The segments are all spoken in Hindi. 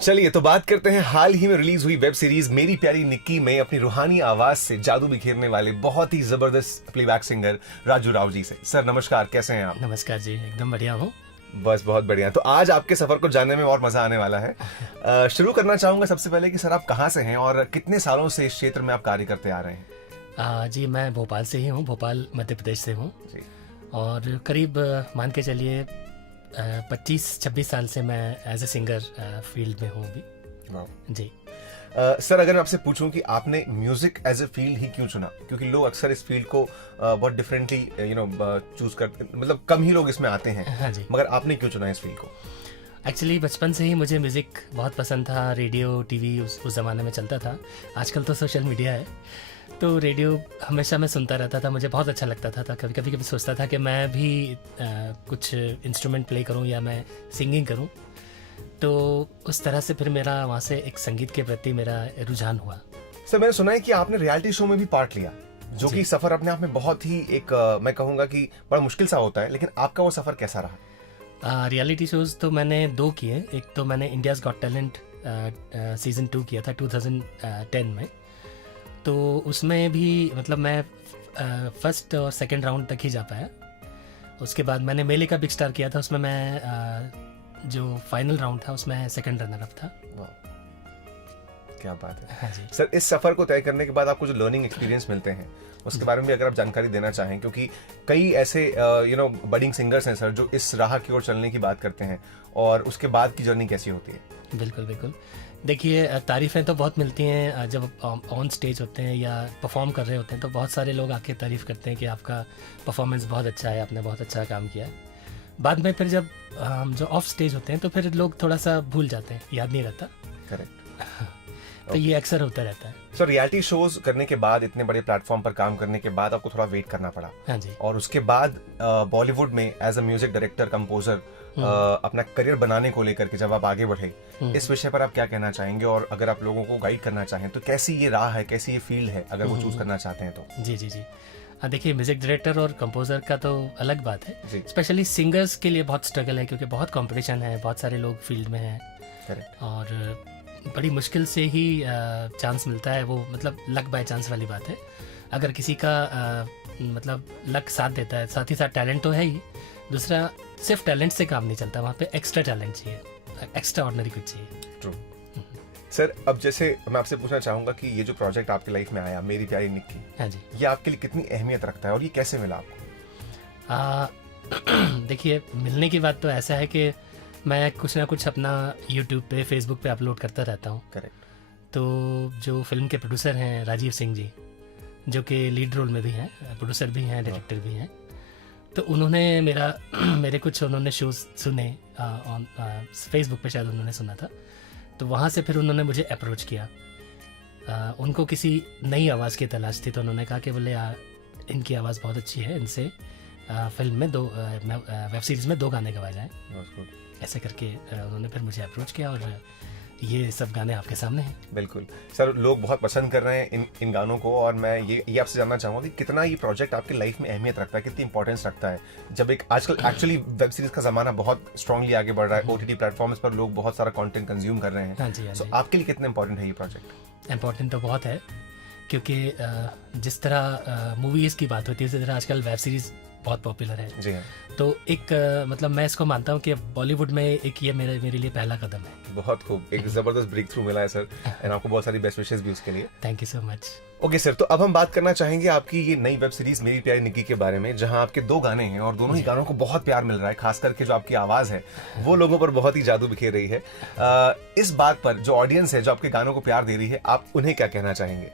चलिए तो बात करते हैं हाल ही में रिलीज हुई वेब सीरीज मेरी प्यारी निक्की में अपनी रूहानी आवाज से जादू बिखेरने वाले बहुत ही जबरदस्त प्लेबैक सिंगर राजू राव जी से। सर नमस्कार, कैसे हैं आप? नमस्कार जी, एकदम बढ़िया हूँ। बस बहुत बढ़िया। तो आज आपके सफर को जानने में और मजा आने वाला है। शुरू करना चाहूंगा सबसे पहले कि सर आप कहाँ से हैं और कितने सालों से इस क्षेत्र में आप कार्य करते आ रहे हैं? जी मैं भोपाल से ही हूँ, भोपाल मध्य प्रदेश से हूँ। जी। और करीब मान के चलिए 25-26 साल से मैं एज ए सिंगर फील्ड में हूँ अभी। वाह। जी। सर अगर मैं आपसे पूछूं कि आपने म्यूजिक एज ए फील्ड ही क्यों चुना, क्योंकि लोग अक्सर इस फील्ड को बहुत डिफरेंटली चूज करते, मतलब कम ही लोग इसमें आते हैं। हाँ जी। मगर आपने क्यों चुना इस फील्ड को? एक्चुअली बचपन से ही मुझे म्यूज़िक बहुत पसंद था। रेडियो टीवी उस ज़माने में चलता था। आजकल तो सोशल मीडिया है, तो रेडियो हमेशा मैं सुनता रहता था, मुझे बहुत अच्छा लगता था। कभी कभी सोचता था कि मैं भी कुछ इंस्ट्रूमेंट प्ले करूं या मैं सिंगिंग करूं। तो उस तरह से फिर मेरा वहाँ से एक संगीत के प्रति मेरा रुझान हुआ। सर मैंने सुना है कि आपने रियलिटी शो में भी पार्ट लिया, जो कि सफर अपने आप में बहुत ही एक मैं कहूँगा कि बड़ा मुश्किल सा होता है, लेकिन आपका वो सफर कैसा रहा? रियलिटी शोज़ तो मैंने 2 किए। एक तो मैंने इंडियाज़ गॉट टैलेंट सीज़न 2 किया था 2010 में। तो उसमें भी मतलब मैं फर्स्ट और सेकंड राउंड तक ही जा पाया। उसके बाद मैंने मेले का बिग स्टार किया था, उसमें मैं जो फाइनल राउंड था उसमें सेकंड रनर अप था। क्या बात है। हाँ जी। सर इस सफर को तय करने के बाद आपको जो लर्निंग एक्सपीरियंस मिलते हैं उसके बारे में भी अगर आप जानकारी देना चाहें, क्योंकि कई ऐसे बडिंग सिंगर्स हैं सर जो इस राह की ओर चलने की बात करते हैं, और उसके बाद की जर्नी कैसी होती है? बिल्कुल बिल्कुल। देखिए तारीफ़ें तो बहुत मिलती हैं जब ऑन स्टेज होते हैं या परफॉर्म कर रहे होते हैं, तो बहुत सारे लोग आके तारीफ़ करते हैं कि आपका परफॉर्मेंस बहुत अच्छा है, आपने बहुत अच्छा काम किया है। बाद में फिर जब हम जो ऑफ स्टेज होते हैं तो फिर लोग थोड़ा सा भूल जाते हैं, याद नहीं रहता। करेक्ट। तो ये अक्सर होता रहता है। सो रियलिटी शोज करने के बाद, इतने बड़े प्लेटफॉर्म पर काम करने के बाद आपको थोड़ा वेट करना पड़ा। हाँ जी। और उसके बाद बॉलीवुड में as a music director composer अपना करियर बनाने को लेकर के जब आप आगे बढ़े, इस विषय पर आप क्या कहना चाहेंगे? और अगर आप लोगों को गाइड करना चाहें तो कैसी ये राह है, कैसी ये फील्ड है, अगर वो चूज करना चाहते हैं तो? जी जी जी। हाँ देखिए, म्यूज़िक डायरेक्टर और कंपोज़र का तो अलग बात है। जी। स्पेशली सिंगर्स के लिए बहुत स्ट्रगल है, क्योंकि बहुत कंपटीशन है, बहुत सारे लोग फील्ड में हैं। करेक्ट। और बड़ी मुश्किल से ही चांस मिलता है, वो मतलब लक बाय चांस वाली बात है। अगर किसी का मतलब लक साथ देता है, साथ ही साथ टैलेंट तो है ही, दूसरा सिर्फ टैलेंट से काम नहीं चलता, वहाँ पे एक्स्ट्रा टैलेंट चाहिए, एक्स्ट्रा ऑर्डिनरी कुछ चाहिए। ट्रू। सर अब जैसे मैं आपसे पूछना चाहूंगा कि ये जो प्रोजेक्ट आपकी लाइफ में आया मेरी प्यारी निक्की, हाँ जी। ये आपके लिए कितनी अहमियत रखता है और ये कैसे मिला आपको? देखिए, मिलने की बात तो ऐसा है कि मैं कुछ ना कुछ अपना यूट्यूब पे, फेसबुक पे अपलोड करता रहता हूँ। करेक्ट। तो जो फिल्म के प्रोड्यूसर हैं राजीव सिंह जी, जो कि लीड रोल में भी हैं, प्रोड्यूसर भी हैं, डायरेक्टर भी हैं, तो उन्होंने मेरे कुछ उन्होंने शोज सुने ऑन फेसबुक पे, शायद उन्होंने सुना था। तो वहाँ से फिर उन्होंने मुझे अप्रोच किया। उनको किसी नई आवाज़ की तलाश थी, तो उन्होंने कहा कि बोले यार इनकी आवाज़ बहुत अच्छी है, इनसे फिल्म में वेब सीरीज़ में 2 गाने गवाए जाएँ। ऐसे करके उन्होंने फिर मुझे अप्रोच किया और ये सब गाने आपके सामने हैं। बिल्कुल सर, लोग बहुत पसंद कर रहे हैं इन गानों को, और मैं ये आपसे जानना चाहूँगा कि कितना ये प्रोजेक्ट आपकी लाइफ में अहमियत रखता है, कितनी इंपॉर्टेंस रखता है, जब एक आजकल एक्चुअली वेब सीरीज का ज़माना बहुत स्ट्रांगली आगे बढ़ रहा है, OTT प्लेटफॉर्म्स पर लोग बहुत सारा कंटेंट कंज्यूम कर रहे हैं। हाँ जी, हाँ जी। आपके लिए कितना इंपॉर्टेंट है ये प्रोजेक्ट? इम्पॉर्टेंट तो बहुत है, क्योंकि जिस तरह मूवीज़ की बात होती है उसी तरह आजकल वेब सीरीज़ बहुत पॉपुलर है। जी हाँ। तो एक मतलब मैं इसको मानता हूँ कि बॉलीवुड में एक ये मेरे लिए पहला कदम है। बहुत खूब, एक जबरदस्त ब्रेक थ्रू मिला है सर, एंड आपको बहुत सारी बेस्ट विशेस भी उसके लिए। Thank you so much. Okay sir, तो अब हम बात करना चाहेंगे आपकी ये नई वेब सीरीज मेरी प्यारी निक्की के बारे में, जहां आपके 2 गाने हैं और दोनों ही गानों को बहुत प्यार मिल रहा है, खास करके जो आपकी आवाज है वो लोगों पर बहुत ही जादू बिखेर रही है। इस बात पर जो ऑडियंस है जो आपके गानों को प्यार दे रही है, आप उन्हें क्या कहना चाहेंगे?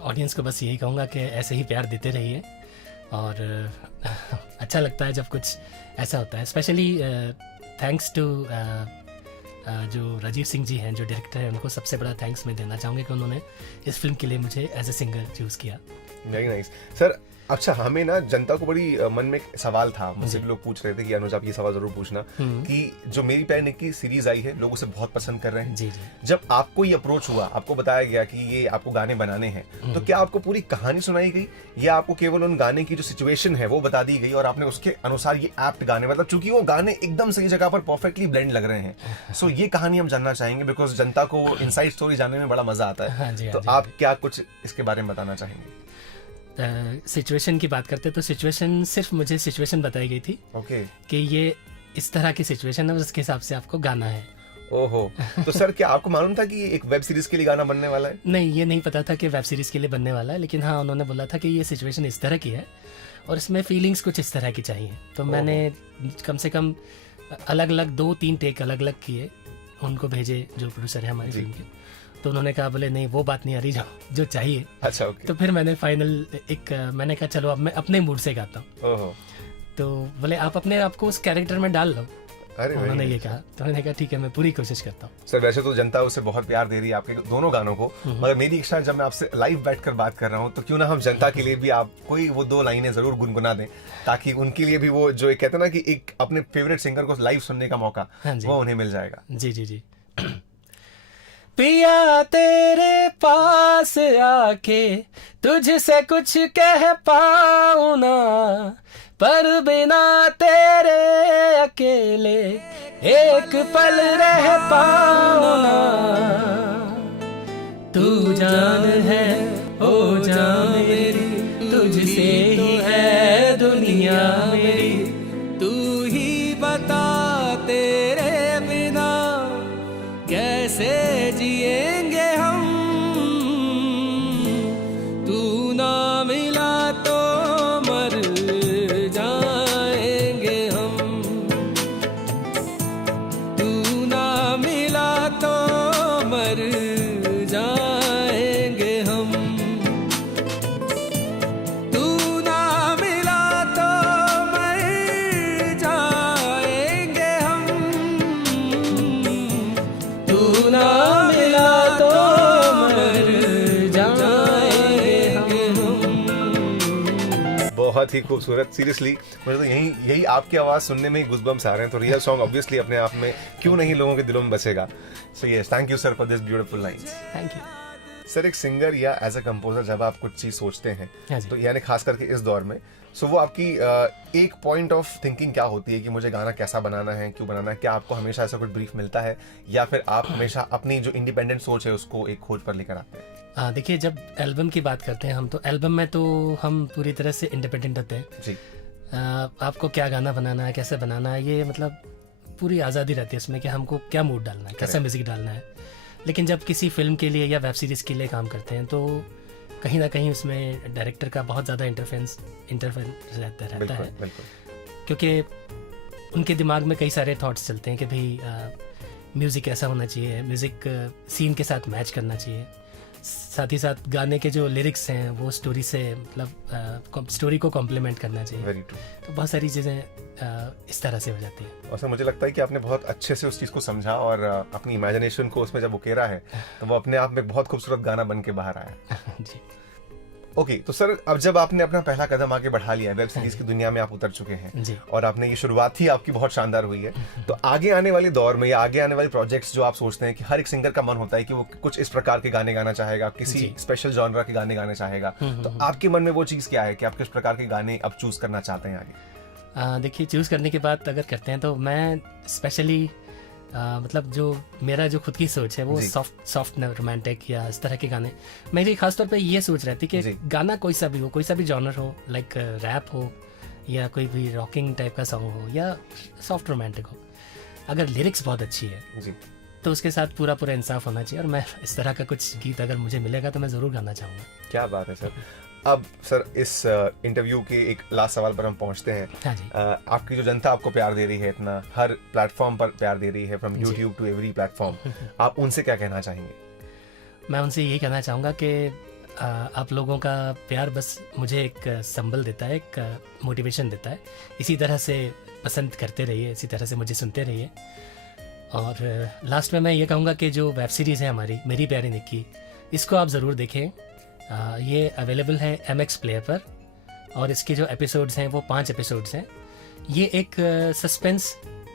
ऑडियंस को बस यही कहूँगा कि ऐसे ही प्यार देते रहिए, और अच्छा लगता है जब कुछ ऐसा होता है। स्पेशली थैंक्स टू जो राजीव सिंह जी हैं, जो डायरेक्टर हैं, उनको सबसे बड़ा थैंक्स मैं देना चाहूँगा कि उन्होंने इस फिल्म के लिए मुझे एज ए सिंगर चूज़ किया। Very nice. सर अच्छा, हमें ना जनता को बड़ी मन में एक सवाल था, मुझसे भी लोग पूछ रहे थे कि अनुज आप ये सवाल जरूर पूछना कि जो मेरी प्यारी निक्की सीरीज आई है लोग उसे बहुत पसंद कर रहे हैं। जी जी। जब आपको ये अप्रोच हुआ, आपको बताया गया कि ये आपको गाने बनाने हैं, तो क्या आपको पूरी कहानी सुनाई गई या आपको केवल उन गाने की जो सिचुएशन है वो बता दी गई और आपने उसके अनुसार ये एप्ट गाने, मतलब चूंकि वो गाने एकदम सही जगह पर परफेक्टली ब्लेंड लग रहे हैं। सो ये कहानी हम जानना चाहेंगे बिकॉज जनता को इनसाइड स्टोरी जानने में बड़ा मजा आता है। तो आप क्या कुछ इसके बारे में बताना चाहेंगे? सिचुएशन की बात करते तो सिचुएशन सिर्फ मुझे सिचुएशन बताई गई थी ओके कि ये इस तरह की सिचुएशन है, उसके हिसाब से आपको गाना है। ओहो, तो सर क्या आपको मालूम था कि ये एक वेब सीरीज के लिए गाना बनने वाला है? नहीं, ये नहीं पता था कि वेब सीरीज के लिए बनने वाला है, लेकिन हाँ उन्होंने बोला था कि ये सिचुएशन इस तरह की है और इसमें फीलिंग्स कुछ इस तरह की चाहिए। तो मैंने कम से कम अलग अलग 2-3 टेक अलग अलग किए, उनको भेजे जो प्रोड्यूसर है हमारी फिल्म के। तो उन्होंने कहा बोले नहीं वो बात नहीं आ रही जो चाहिए। अच्छा, ओके। तो फिर मैंने फाइनल मैंने कहा चलो अब मैं अपने मूड से गाता हूँ। ओहो, तो बोले आप अपने आप को उस कैरेक्टर में डाल लो। अरे उन्होंने ये कहा, तो मैंने कहा ठीक है मैं पूरी कोशिश करता हूँ। सर वैसे तो जनता उसे बहुत प्यार दे रही है आपके दोनों गानों को, मगर मेरी इच्छा है जब मैं आपसे लाइव बैठकर बात कर रहा हूँ तो क्यों ना हम जनता के लिए भी आप कोई वो 2 लाइनें जरूर गुनगुना दें, ताकि उनके लिए भी वो जो एक कहते हैं ना कि एक अपने फेवरेट सिंगर को लाइव सुनने का मौका वो उन्हें मिल जाएगा। जी जी जी। पिया तेरे पास आके तुझसे कुछ कह पाऊं ना, पर बिना तेरे अकेले एक पल रह पाऊं ना। तू जान है ओ जान मेरी, तुझसे ही है दुनिया मेरी। तू ही बता तेरे बिना कैसे जिएंगे हम, तू ना मिला तो मर जाएंगे हम, तू ना मिला तो मर जाएंगे हम, तू ना मिला तो मर जाएंगे हम, तू ना मिला तो मर जाएंगे हम। बहुत ही खूबसूरत, सीरियसली मुझे तो यही आपकी आवाज सुनने में ही गूज़बम्स आ रहे हैं। तो रियल सॉन्ग ऑब्वियसली अपने आप में क्यों नहीं लोगों के दिलों में बसेगा। So yes, thank you sir for this beautiful lines. Thank you. Sir एक सिंगर या एज अ कंपोजर जब आप कुछ चीज सोचते हैं हाँ जी। तो यानी खास करके इस दौर में, सो वो आपकी एक पॉइंट ऑफ थिंकिंग क्या होती है कि मुझे गाना कैसा बनाना है, क्यों बनाना है? क्या आपको हमेशा ऐसा कुछ ब्रीफ मिलता है या फिर आप हमेशा अपनी जो इंडिपेंडेंट सोच है उसको एक खोज पर लेकर आते हैं? देखिए जब एल्बम की बात करते हैं हम, तो एल्बम में तो हम पूरी तरह से इंडिपेंडेंट होते हैं जी। आपको क्या गाना बनाना है, कैसे बनाना है, ये मतलब पूरी आज़ादी रहती है इसमें कि हमको क्या मूड डालना है, कैसा म्यूज़िक डालना है। लेकिन जब किसी फिल्म के लिए या वेब सीरीज़ के लिए काम करते हैं तो कहीं ना कहीं उसमें डायरेक्टर का बहुत ज़्यादा इंटरफेरेंस रहता है, क्योंकि उनके दिमाग में कई सारे थॉट्स चलते हैं कि भाई म्यूज़िक ऐसा होना चाहिए, म्यूज़िक सीन के साथ मैच करना चाहिए, साथ ही साथ गाने के जो लिरिक्स हैं वो स्टोरी से मतलब स्टोरी को कॉम्प्लीमेंट करना चाहिए। Very true. तो बहुत सारी चीज़ें इस तरह से हो जाती हैं। और सर मुझे लगता है कि आपने बहुत अच्छे से उस चीज़ को समझा और अपनी इमेजिनेशन को उसमें जब उकेरा है तो वो अपने आप में बहुत खूबसूरत गाना बन के बाहर आया। जी। ओके, तो सर अब जब आपने अपना पहला कदम आगे बढ़ा लिया, वेब सीरीज की दुनिया में आप उतर चुके हैं जी। और आपने ये शुरुआत ही आपकी बहुत शानदार हुई है, तो आगे आने वाले दौर में या आगे आने वाले प्रोजेक्ट्स जो आप सोचते हैं कि हर एक सिंगर का मन होता है कि वो कुछ इस प्रकार के गाने गाना चाहेगा, किसी स्पेशल जॉनरा के गाने गाने चाहेगा, तो आपके मन में वो चीज़ क्या है कि आप किस प्रकार के गाने अब चूज करना चाहते हैं आगे? देखिए चूज़ करने की बात अगर करते हैं तो मैं स्पेशली मतलब जो मेरा जो खुद की सोच है वो सॉफ्ट रोमांटिक या इस तरह के गाने, मेरी खास तौर पे ये सोच रहती है कि गाना कोई सा भी हो, कोई सा भी जॉनर हो, लाइक रैप हो या कोई भी रॉकिंग टाइप का सॉन्ग हो या सॉफ्ट रोमांटिक हो, अगर लिरिक्स बहुत अच्छी है जी, तो उसके साथ पूरा इंसाफ होना चाहिए। और मैं इस तरह का कुछ गीत अगर मुझे मिलेगा तो मैं ज़रूर गाना चाहूँगा। क्या बात है सर। अब सर इस इंटरव्यू के एक लास्ट सवाल पर हम पहुंचते हैं। हाँ जी। आपकी जो जनता आपको प्यार दे रही है, इतना हर प्लेटफॉर्म पर प्यार दे रही है, from YouTube to every platform, आप उनसे क्या कहना चाहेंगे? मैं उनसे यही कहना चाहूँगा कि आप लोगों का प्यार बस मुझे एक संबल देता है, एक मोटिवेशन देता है। इसी तरह से पसंद करते रहिए, इसी तरह से मुझे सुनते रहिए। और लास्ट में मैं ये कहूँगा कि जो वेब सीरीज़ है हमारी मेरी प्यारी निक्की, इसको आप ज़रूर देखें। ये अवेलेबल है MX प्लेयर पर, और इसके जो एपिसोड्स हैं वो 5 एपिसोड्स हैं। ये एक सस्पेंस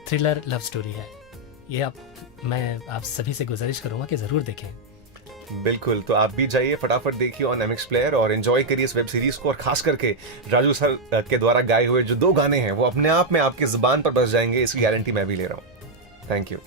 थ्रिलर लव स्टोरी है। ये मैं आप सभी से गुजारिश करूँगा कि ज़रूर देखें। बिल्कुल, तो आप भी जाइए, फटाफट देखिए ऑन MX प्लेयर और एंजॉय करिए इस वेब सीरीज को। और खास करके राजू सर के द्वारा गाए हुए जो 2 गाने हैं वो अपने आप में आपकी जुबान पर बस जाएंगे, इसकी गारंटी मैं भी ले रहा हूँ। Thank you.